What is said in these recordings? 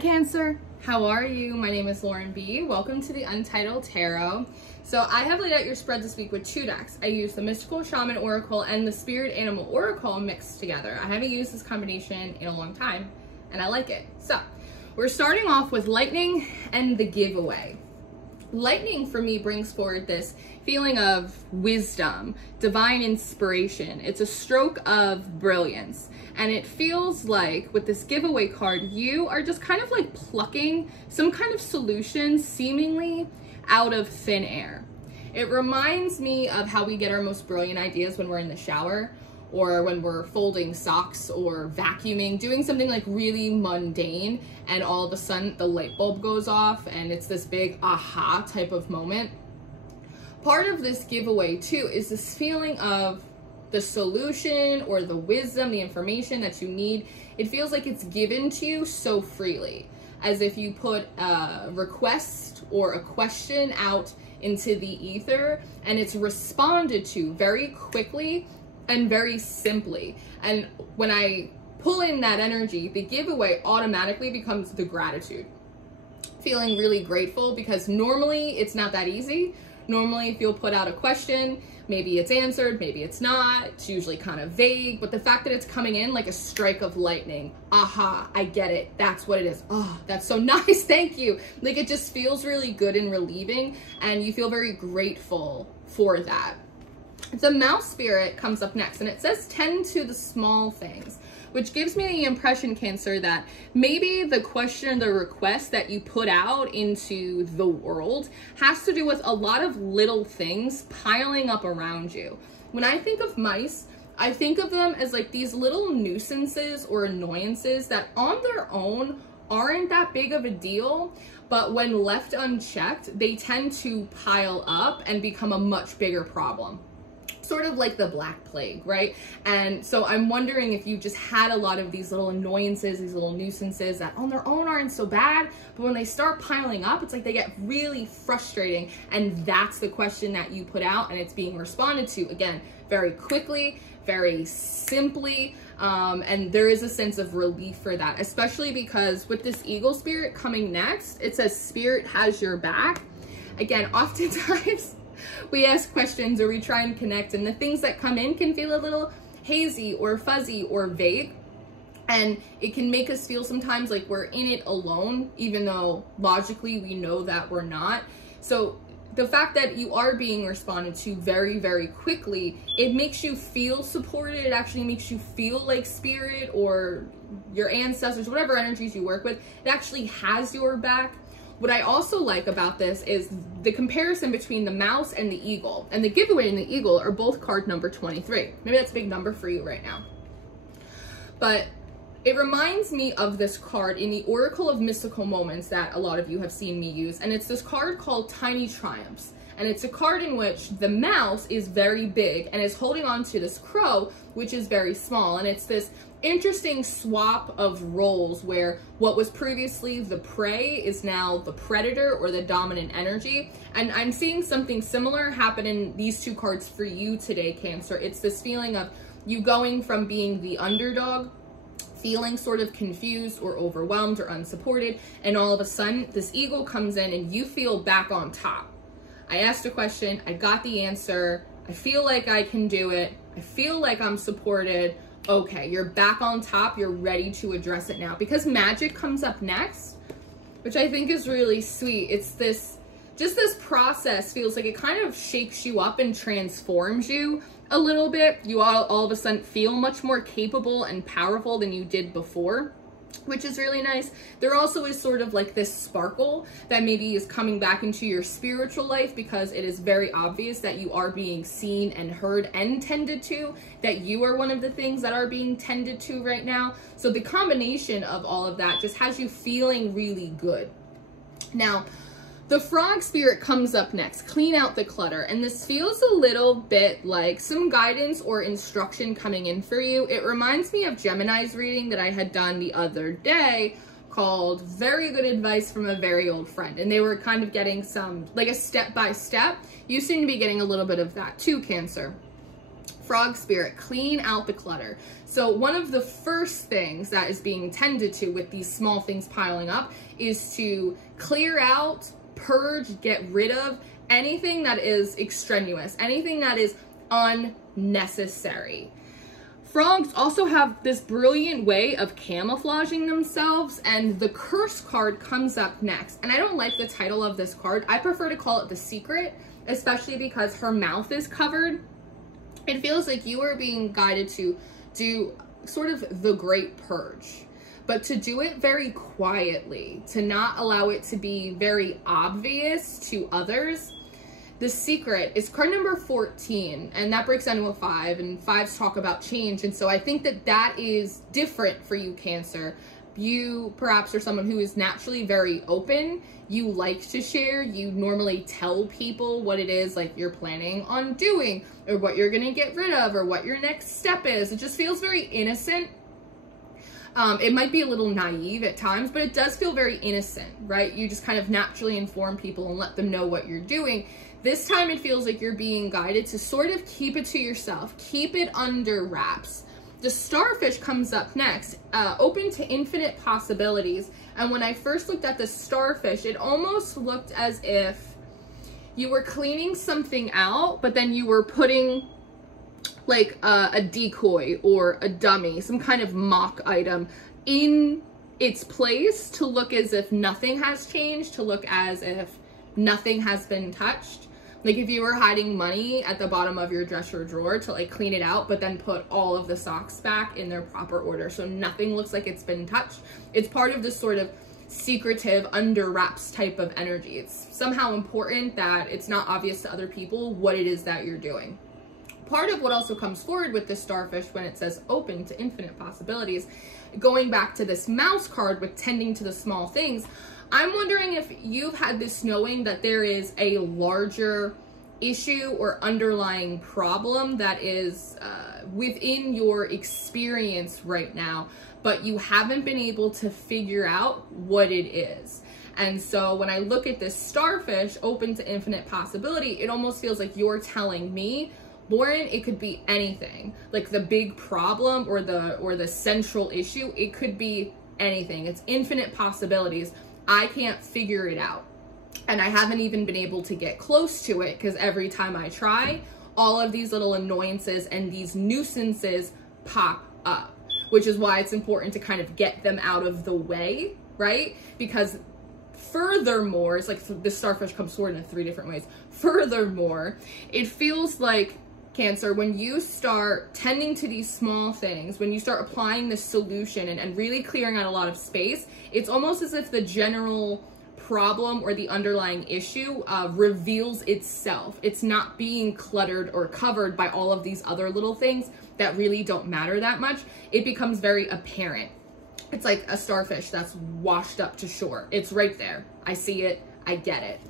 Cancer, how are you? My name is Lauren B. Welcome to the Untitled Tarot. So I have laid out your spread this week with two decks. I used the Mystical Shaman Oracle and the Spirit Animal Oracle mixed together. I haven't used this combination in a long time and I like it. So we're starting off with Lightning and the Giveaway. Lightning for me brings forward this feeling of wisdom, divine inspiration. It's a stroke of brilliance. And it feels like with this giveaway card, you are just kind of like plucking some kind of solution seemingly out of thin air. It reminds me of how we get our most brilliant ideas when we're in the shower or when we're folding socks or vacuuming, doing something like really mundane, and all of a sudden the light bulb goes off and it's this big aha type of moment. Part of this giveaway too is this feeling of the solution or the wisdom, the information that you need. It feels like it's given to you so freely, as if you put a request or a question out into the ether and it's responded to very quickly and very simply. And when I pull in that energy, the giveaway automatically becomes the gratitude. Feeling really grateful because normally it's not that easy. Normally if you'll put out a question, maybe it's answered, maybe it's not. It's usually kind of vague, but the fact that it's coming in like a strike of lightning, aha, I get it, that's what it is. Oh, that's so nice, thank you. Like it just feels really good and relieving, and you feel very grateful for that. The Mouse Spirit comes up next, and it says tend to the small things, which gives me the impression, Cancer, that maybe the question or the request that you put out into the world has to do with a lot of little things piling up around you. When I think of mice, I think of them as like these little nuisances or annoyances that on their own aren't that big of a deal, but when left unchecked, they tend to pile up and become a much bigger problem. Sort of like the Black Plague, right? And so I'm wondering if you just had a lot of these little annoyances, these little nuisances that on their own aren't so bad, but when they start piling up, it's like they get really frustrating, and that's the question that you put out, and it's being responded to, again, very quickly, very simply, and there is a sense of relief for that, especially because with this Eagle Spirit coming next, it says Spirit has your back. Again, oftentimes, we ask questions or we try and connect, and the things that come in can feel a little hazy or fuzzy or vague, and it can make us feel sometimes like we're in it alone, even though logically we know that we're not. So the fact that you are being responded to very, very quickly, it makes you feel supported. It actually makes you feel like Spirit or your ancestors, whatever energies you work with, it actually has your back. What I also like about this is the comparison between the mouse and the eagle. And the giveaway and the eagle are both card number 23. Maybe that's a big number for you right now. But it reminds me of this card in the Oracle of Mystical Moments that a lot of you have seen me use. And it's this card called Tiny Triumphs. And it's a card in which the mouse is very big and is holding on to this crow, which is very small. And it's this interesting swap of roles where what was previously the prey is now the predator or the dominant energy. And I'm seeing something similar happen in these two cards for you today, Cancer. It's this feeling of you going from being the underdog, feeling sort of confused or overwhelmed or unsupported, and all of a sudden this eagle comes in and you feel back on top. I asked a question, I got the answer, I feel like I can do it, I feel like I'm supported. Okay, you're back on top, you're ready to address it now. Because magic comes up next, which I think is really sweet. It's this, just this process feels like it kind of shakes you up and transforms you a little bit. You all of a sudden feel much more capable and powerful than you did before, which is really nice. There also is sort of like this sparkle that maybe is coming back into your spiritual life, because it is very obvious that you are being seen and heard and tended to, that you are one of the things that are being tended to right now. So the combination of all of that just has you feeling really good. Now, the Frog Spirit comes up next, clean out the clutter, and this feels a little bit like some guidance or instruction coming in for you. It reminds me of Gemini's reading that I had done the other day called Very Good Advice from a Very Old Friend, and they were kind of getting some, like a step-by-step. You seem to be getting a little bit of that too, Cancer. Frog spirit, clean out the clutter. So one of the first things that is being tended to with these small things piling up is to clear out, purge, get rid of anything that is extraneous, anything that is unnecessary. Frogs also have this brilliant way of camouflaging themselves, and the curse card comes up next. And I don't like the title of this card. I prefer to call it the secret, especially because her mouth is covered. It feels like you are being guided to do sort of the great purge, but to do it very quietly, to not allow it to be very obvious to others. The secret is card number 14, and that breaks down to a 5, and 5s talk about change. And so I think that that is different for you, Cancer. You perhaps are someone who is naturally very open. You like to share. You normally tell people what it is like you're planning on doing, or what you're going to get rid of, or what your next step is. It just feels very innocent. It might be a little naive at times, but it does feel very innocent, right? You just kind of naturally inform people and let them know what you're doing. This time it feels like you're being guided to sort of keep it to yourself, keep it under wraps. The starfish comes up next, open to infinite possibilities. And when I first looked at the starfish, it almost looked as if you were cleaning something out, but then you were putting like a decoy or a dummy, some kind of mock item in its place to look as if nothing has changed, to look as if nothing has been touched. Like if you were hiding money at the bottom of your dresser drawer to like clean it out, but then put all of the socks back in their proper order, so nothing looks like it's been touched. It's part of this sort of secretive, under wraps type of energy. It's somehow important that it's not obvious to other people what it is that you're doing. Part of what also comes forward with the starfish when it says open to infinite possibilities, going back to this mouse card with tending to the small things, I'm wondering if you've had this knowing that there is a larger issue or underlying problem that is within your experience right now, but you haven't been able to figure out what it is. And so when I look at this starfish open to infinite possibility, it almost feels like you're telling me, Lauren, it could be anything. Like the big problem or the central issue, it could be anything. It's infinite possibilities. I can't figure it out. And I haven't even been able to get close to it because every time I try, all of these little annoyances and these nuisances pop up, which is why it's important to kind of get them out of the way, right? Because furthermore, it's like the starfish comes forward in 3 different ways. Furthermore, it feels like, Cancer, when you start tending to these small things, when you start applying this solution and really clearing out a lot of space, it's almost as if the general problem or the underlying issue reveals itself. It's not being cluttered or covered by all of these other little things that really don't matter that much. It becomes very apparent. It's like a starfish that's washed up to shore. It's right there. I see it. I get it.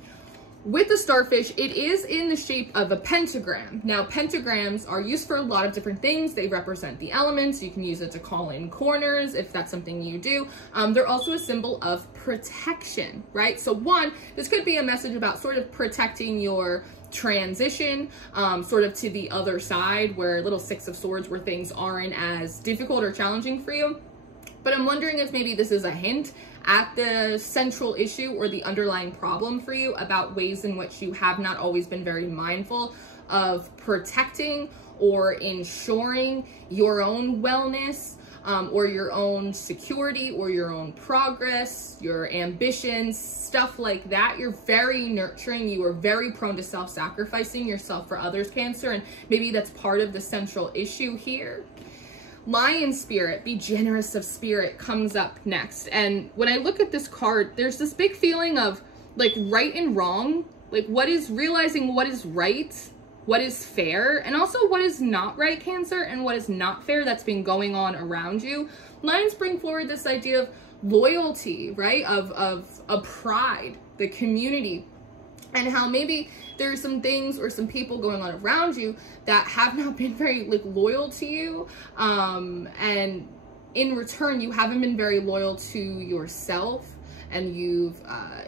With the starfish, it is in the shape of a pentagram. Now, pentagrams are used for a lot of different things. They represent the elements. You can use it to call in corners if that's something you do. They're also a symbol of protection, right? So one, this could be a message about sort of protecting your transition sort of to the other side, where little 6 of swords, where things aren't as difficult or challenging for you. But I'm wondering if maybe this is a hint at the central issue or the underlying problem for you about ways in which you have not always been very mindful of protecting or ensuring your own wellness or your own security or your own progress, your ambitions, stuff like that. You're very nurturing. You are very prone to self-sacrificing yourself for others, Cancer, and maybe that's part of the central issue here. Lion spirit, be generous of spirit, comes up next. And when I look at this card, there's this big feeling of like right and wrong, like what is realizing what is right, what is fair, and also what is not right, Cancer, and what is not fair that's been going on around you. Lions bring forward this idea of loyalty, right? Of a pride, the community, and how maybe there are some things or some people going on around you that have not been very like loyal to you, and in return you haven't been very loyal to yourself. and you've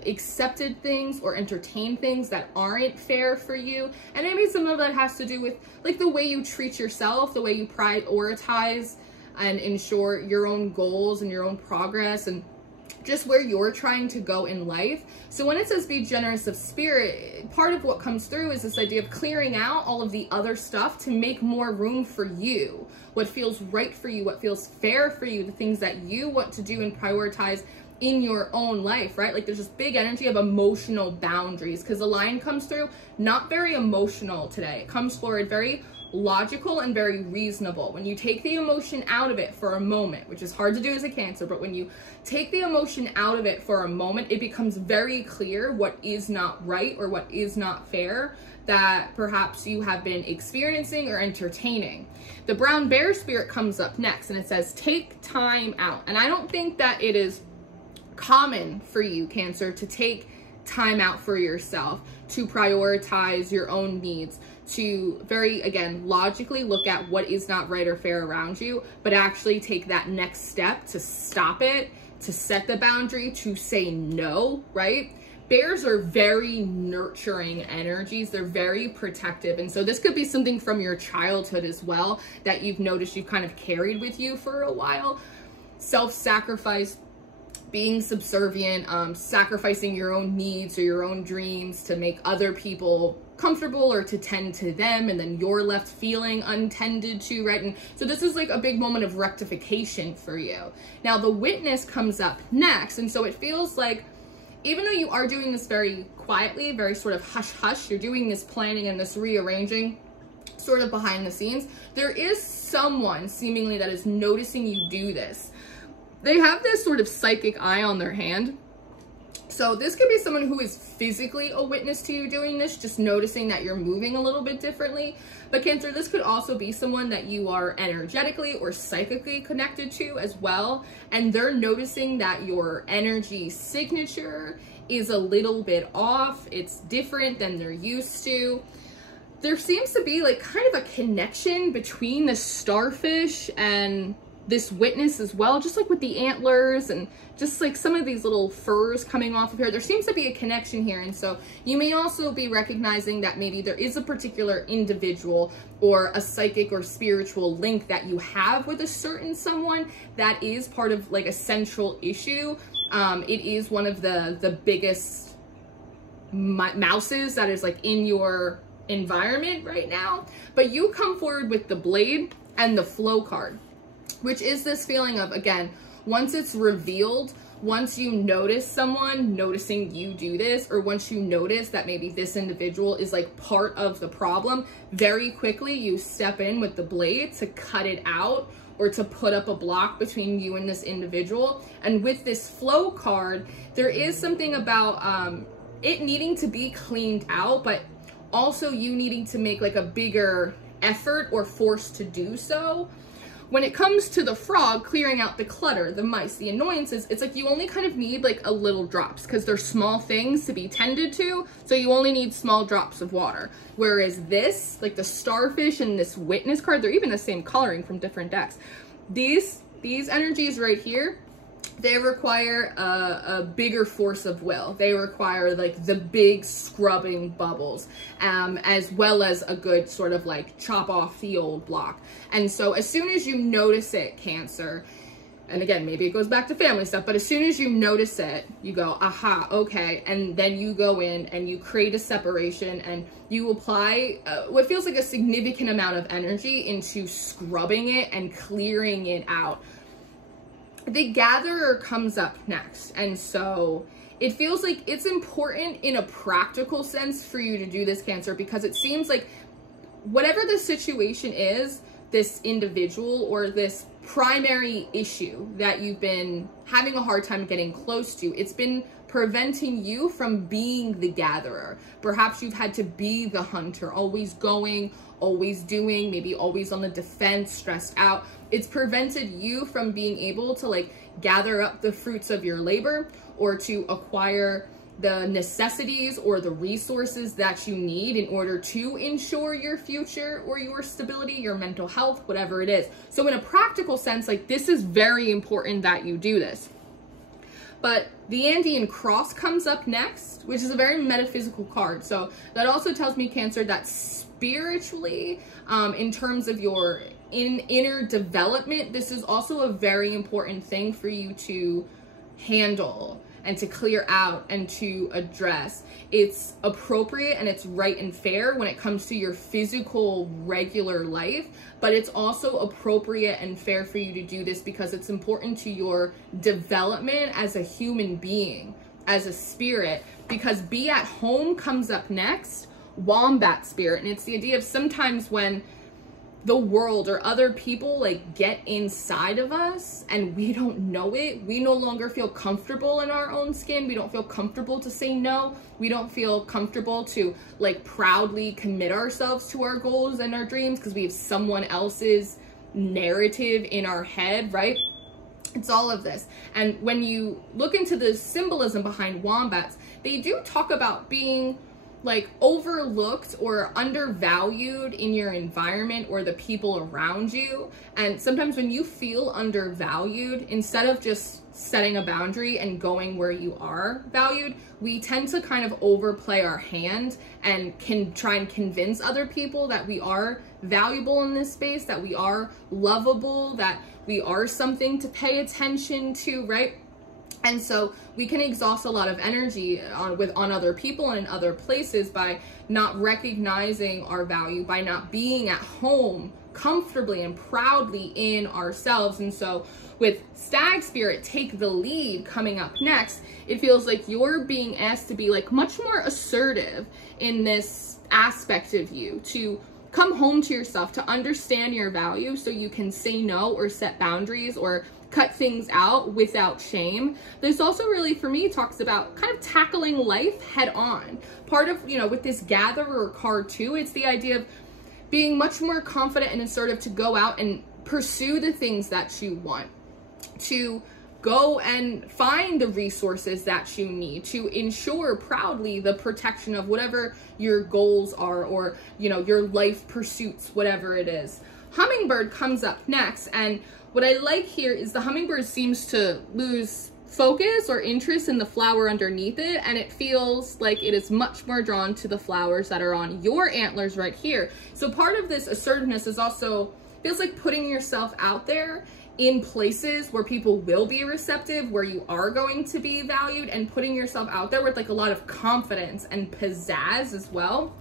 accepted things or entertained things that aren't fair for you. And maybe some of that has to do with like the way you treat yourself, the way you prioritize and ensure your own goals and your own progress, and just where you're trying to go in life. So when it says be generous of spirit, part of what comes through is this idea of clearing out all of the other stuff to make more room for you, what feels right for you, what feels fair for you, the things that you want to do and prioritize in your own life, right? Like there's this big energy of emotional boundaries, because the line comes through not very emotional today. It comes forward very logical and very reasonable. When you take the emotion out of it for a moment, which is hard to do as a Cancer, but when you take the emotion out of it for a moment, it becomes very clear what is not right or what is not fair that perhaps you have been experiencing or entertaining. The brown bear spirit comes up next, and it says take time out. And I don't think that it is common for you, Cancer, to take time out for yourself, to prioritize your own needs, to very, again, logically look at what is not right or fair around you, but actually take that next step to stop it, to set the boundary, to say no, right? Bears are very nurturing energies. They're very protective. And so this could be something from your childhood as well that you've noticed you've kind of carried with you for a while. Self-sacrifice, being subservient, sacrificing your own needs or your own dreams to make other people comfortable or to tend to them, and then you're left feeling untended to, right? And so this is like a big moment of rectification for you. Now the Witness comes up next, and so it feels like even though you are doing this very quietly, very sort of hush-hush, you're doing this planning and this rearranging sort of behind the scenes, there is someone seemingly that is noticing you do this. They have this sort of psychic eye on their hand. So this could be someone who is physically a witness to you doing this, just noticing that you're moving a little bit differently. But Cancer, this could also be someone that you are energetically or psychically connected to as well. And they're noticing that your energy signature is a little bit off. It's different than they're used to. There seems to be like kind of a connection between the starfish and this Witness as well, just like with the antlers and just like some of these little furs coming off of here. There seems to be a connection here. And so you may also be recognizing that maybe there is a particular individual or a psychic or spiritual link that you have with a certain someone that is part of like a central issue. It is one of the biggest mouses that is like in your environment right now. But you come forward with the Blade and the Flow card, which is this feeling of, again, once it's revealed, once you notice someone noticing you do this, or once you notice that maybe this individual is like part of the problem, very quickly you step in with the Blade to cut it out or to put up a block between you and this individual. And with this Flow card, there is something about it needing to be cleaned out, but also you needing to make like a bigger effort or force to do so. When it comes to the frog, clearing out the clutter, the mice, the annoyances, it's like you only kind of need like a little drops because they're small things to be tended to. So you only need small drops of water. Whereas this, like the starfish and this Witness card, they're even the same coloring from different decks. These energies right here, they require a bigger force of will. They require like the big scrubbing bubbles, as well as a good sort of like chop off the old block. And so as soon as you notice it, Cancer, and again, maybe it goes back to family stuff, but as soon as you notice it, you go, aha, okay. And then you go in and you create a separation and you apply what feels like a significant amount of energy into scrubbing it and clearing it out. The Gatherer comes up next, and so it feels like it's important in a practical sense for you to do this, Cancer, because it seems like whatever the situation is, this individual or this primary issue that you've been having a hard time getting close to, it's been preventing you from being the gatherer. Perhaps you've had to be the hunter, always going, always doing, maybe always on the defense, stressed out. It's prevented you from being able to like gather up the fruits of your labor or to acquire the necessities or the resources that you need in order to ensure your future or your stability, your mental health, whatever it is. So in a practical sense, like this is very important that you do this. But the Andean cross comes up next, which is a very metaphysical card. So that also tells me, Cancer, that spiritually, in terms of your inner development, this is also a very important thing for you to handle and to clear out and to address. It's appropriate and it's right and fair when it comes to your physical regular life, but it's also appropriate and fair for you to do this because it's important to your development as a human being, as a spirit, because be at home comes up next, wombat spirit. And it's the idea of sometimes when the world or other people like get inside of us and we don't know it, we no longer feel comfortable in our own skin. We don't feel comfortable to say no. We don't feel comfortable to like proudly commit ourselves to our goals and our dreams because we have someone else's narrative in our head, right? It's all of this. And when you look into the symbolism behind wombats, they do talk about being like overlooked or undervalued in your environment or the people around you. And sometimes when you feel undervalued, instead of just setting a boundary and going where you are valued, we tend to kind of overplay our hand and can try and convince other people that we are valuable in this space, that we are lovable, that we are something to pay attention to, right? And so we can exhaust a lot of energy on other people and in other places by not recognizing our value, by not being at home comfortably and proudly in ourselves. And so with Stag Spirit, Take the Lead coming up next, it feels like you're being asked to be like much more assertive in this aspect of you, to come home to yourself, to understand your value so you can say no or set boundaries or cut things out without shame. This also really, for me, talks about kind of tackling life head on. Part of, you know, with this Gatherer card too, it's the idea of being much more confident and assertive to go out and pursue the things that you want, to go and find the resources that you need, to ensure proudly the protection of whatever your goals are, or, you know, your life pursuits, whatever it is. Hummingbird comes up next, and what I like here is the hummingbird seems to lose focus or interest in the flower underneath it, and it feels like it is much more drawn to the flowers that are on your antlers right here. So part of this assertiveness is also, feels like putting yourself out there in places where people will be receptive, where you are going to be valued, and putting yourself out there with like a lot of confidence and pizzazz as well.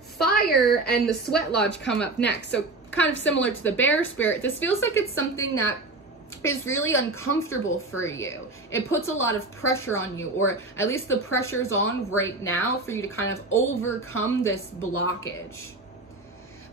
Fire and the Sweat Lodge come up next. So kind of similar to the Bear Spirit, this feels like it's something that is really uncomfortable for you. It puts a lot of pressure on you, or at least the pressure's on right now for you to kind of overcome this blockage.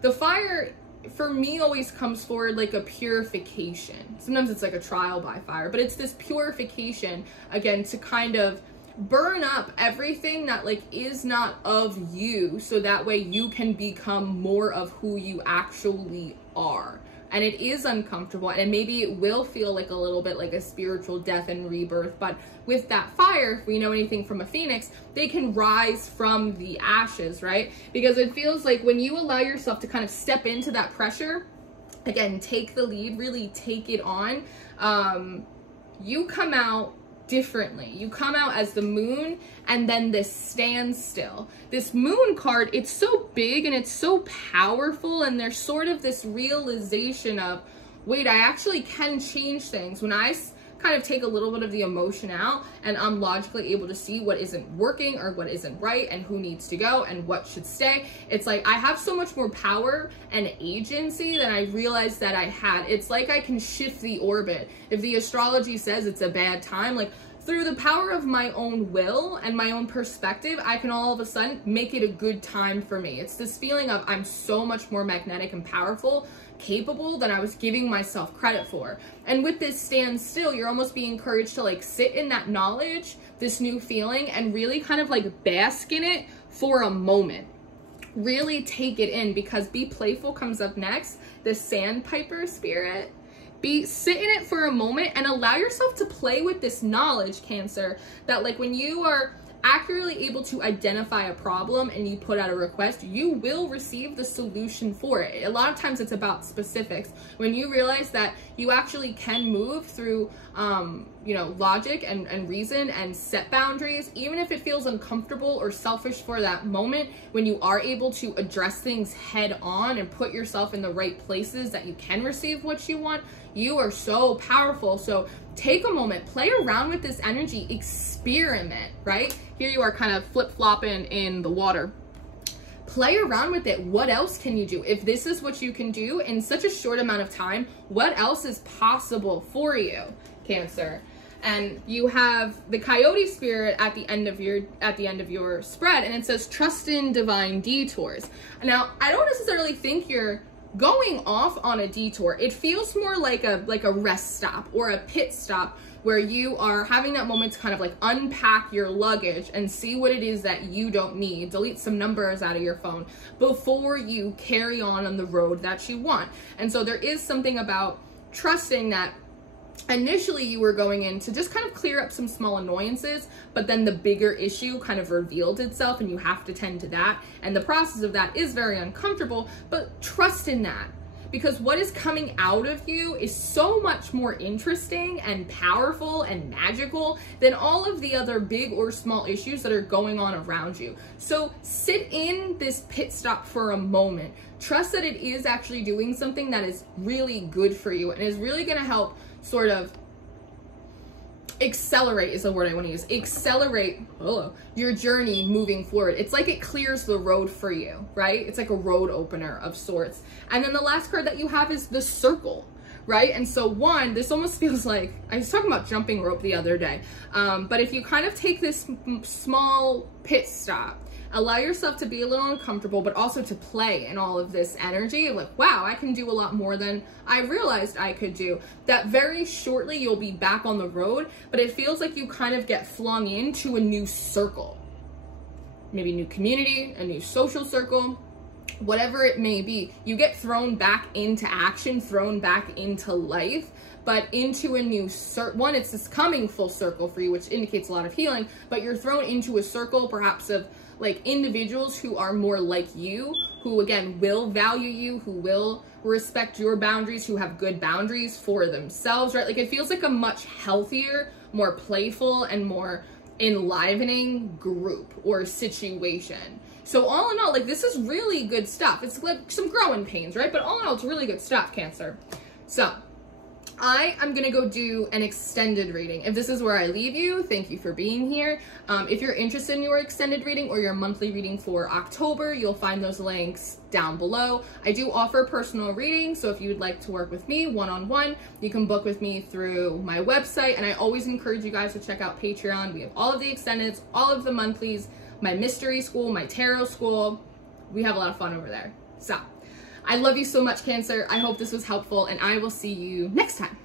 The fire, for me, always comes forward like a purification. Sometimes it's like a trial by fire, but it's this purification, again, to kind of burn up everything that like is not of you, so that way you can become more of who you actually are. And it is uncomfortable, and maybe it will feel like a little bit like a spiritual death and rebirth, but with that fire, if we know anything from a phoenix, they can rise from the ashes, right? Because it feels like when you allow yourself to kind of step into that pressure, again, take the lead, really take it on, you come out differently. You come out as the moon, and then this standstill. This moon card, it's so big and it's so powerful, and there's sort of this realization of, wait, I actually can change things. When I kind of take a little bit of the emotion out and I'm logically able to see what isn't working or what isn't right and who needs to go and what should stay, it's like I have so much more power and agency than I realized that I had. It's like I can shift the orbit. If the astrology says it's a bad time, like through the power of my own will and my own perspective, I can all of a sudden make it a good time for me. It's this feeling of I'm so much more magnetic and powerful, capable than I was giving myself credit for. And with this standstill, you're almost being encouraged to like sit in that knowledge, this new feeling, and really kind of like bask in it for a moment. Really take it in, because Be Playful comes up next, the Sandpiper Spirit. Sit in it for a moment and allow yourself to play with this knowledge, Cancer, that like when you are accurately able to identify a problem and you put out a request, you will receive the solution for it. A lot of times it's about specifics. When you realize that you actually can move through you know, logic and reason and set boundaries, even if it feels uncomfortable or selfish for that moment, when you are able to address things head on and put yourself in the right places that you can receive what you want, you are so powerful. So take a moment, play around with this energy, experiment, right? Here you are kind of flip-flopping in the water. Play around with it. What else can you do? If this is what you can do in such a short amount of time, what else is possible for you, Cancer? And you have the coyote spirit at the end of your spread, and it says trust in divine detours. Now, I don't necessarily think you're going off on a detour. It feels more like a rest stop or a pit stop, where you are having that moment to kind of like unpack your luggage and see what it is that you don't need, delete some numbers out of your phone before you carry on the road that you want. And so there is something about trusting that initially you were going in to just kind of clear up some small annoyances, but then the bigger issue kind of revealed itself and you have to tend to that. And the process of that is very uncomfortable, but trust in that. Because what is coming out of you is so much more interesting and powerful and magical than all of the other big or small issues that are going on around you. So sit in this pit stop for a moment. Trust that it is actually doing something that is really good for you and is really going to help sort of accelerate, is the word I want to use, accelerate your journey moving forward. It's like it clears the road for you, right? It's like a road opener of sorts. And then the last card that you have is the circle, right? And so one, this almost feels like, I was talking about jumping rope the other day, but if you kind of take this small pit stop, allow yourself to be a little uncomfortable, but also to play in all of this energy of like, wow, I can do a lot more than I realized I could do. That very shortly you'll be back on the road, but it feels like you kind of get flung into a new circle. Maybe a new community, a new social circle, whatever it may be. You get thrown back into action, thrown back into life, but into a new one, it's this coming full circle for you, which indicates a lot of healing, but you're thrown into a circle perhaps of like individuals who are more like you, who again will value you, who will respect your boundaries, who have good boundaries for themselves, right? Like it feels like a much healthier, more playful and more enlivening group or situation. So all in all, like this is really good stuff. It's like some growing pains, right? But all in all, it's really good stuff, Cancer. So I am going to go do an extended reading. If this is where I leave you, thank you for being here. If you're interested in your extended reading or your monthly reading for October, you'll find those links down below. I do offer personal readings, so if you would like to work with me one-on-one, you can book with me through my website. And I always encourage you guys to check out Patreon. We have all of the extendeds, all of the monthlies, my mystery school, my tarot school. We have a lot of fun over there. So I love you so much, Cancer. I hope this was helpful, and I will see you next time.